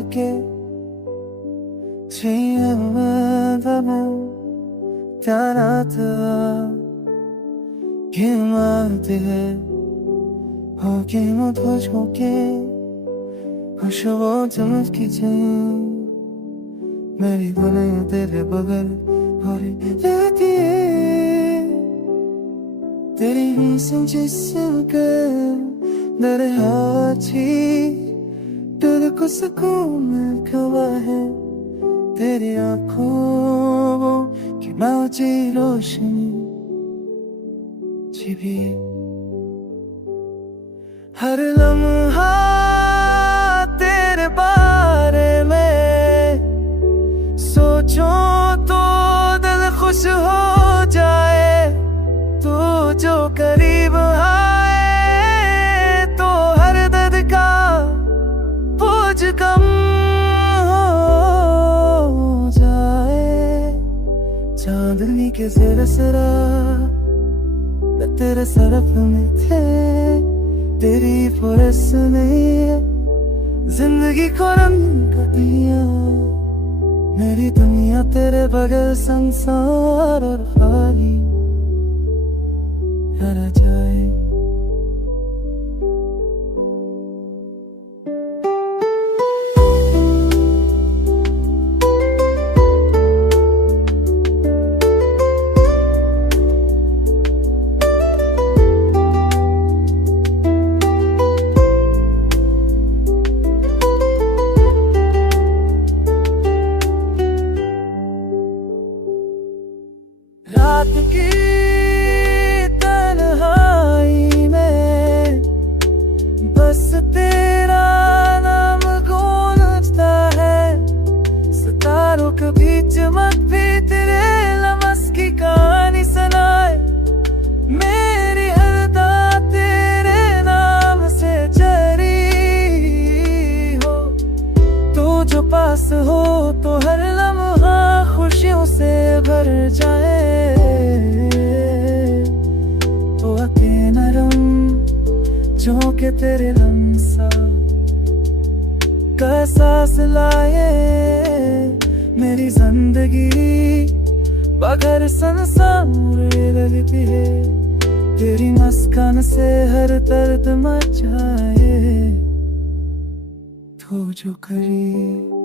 어떻게 지나가면 따라다 기마대 होगी मुझको झोंके खुशबू चमकी मेरी दुनिया तेरे बगल हो रहती है तेरी हिस्सों जिस्म कर दरियाची दिल को सुकून मिलता है तेरी आँखों की मौजी रोशनी छिपी हर लम्हा तेरे बारे में सोचो तो दिल खुश हो जाए तू जो करीब आए तो हर दर्द का बोझ कम हो जाए चांदनी के ज़रा सरा मैं तेरे सरफ में थे तेरी फुरस ने जिंदगी को रंग दिया मेरी दुनिया तेरे बगैर संसार और खाली रह जाए रात की तन्हाई में बस तेरा नाम गूंजता है सितारों के बीच चमक भी तेरे लम्स की कहानी सुनाए मेरी हरदा तेरे नाम से जरी हो तू जो पास हो तो हर लम्हा खुशियों से भर जाए जो के तेरे लम्सा का सांस लाए मेरी जिंदगी बगैर संसार लगती है तेरी मुस्कान से हर दर्द मचाए तू जो करी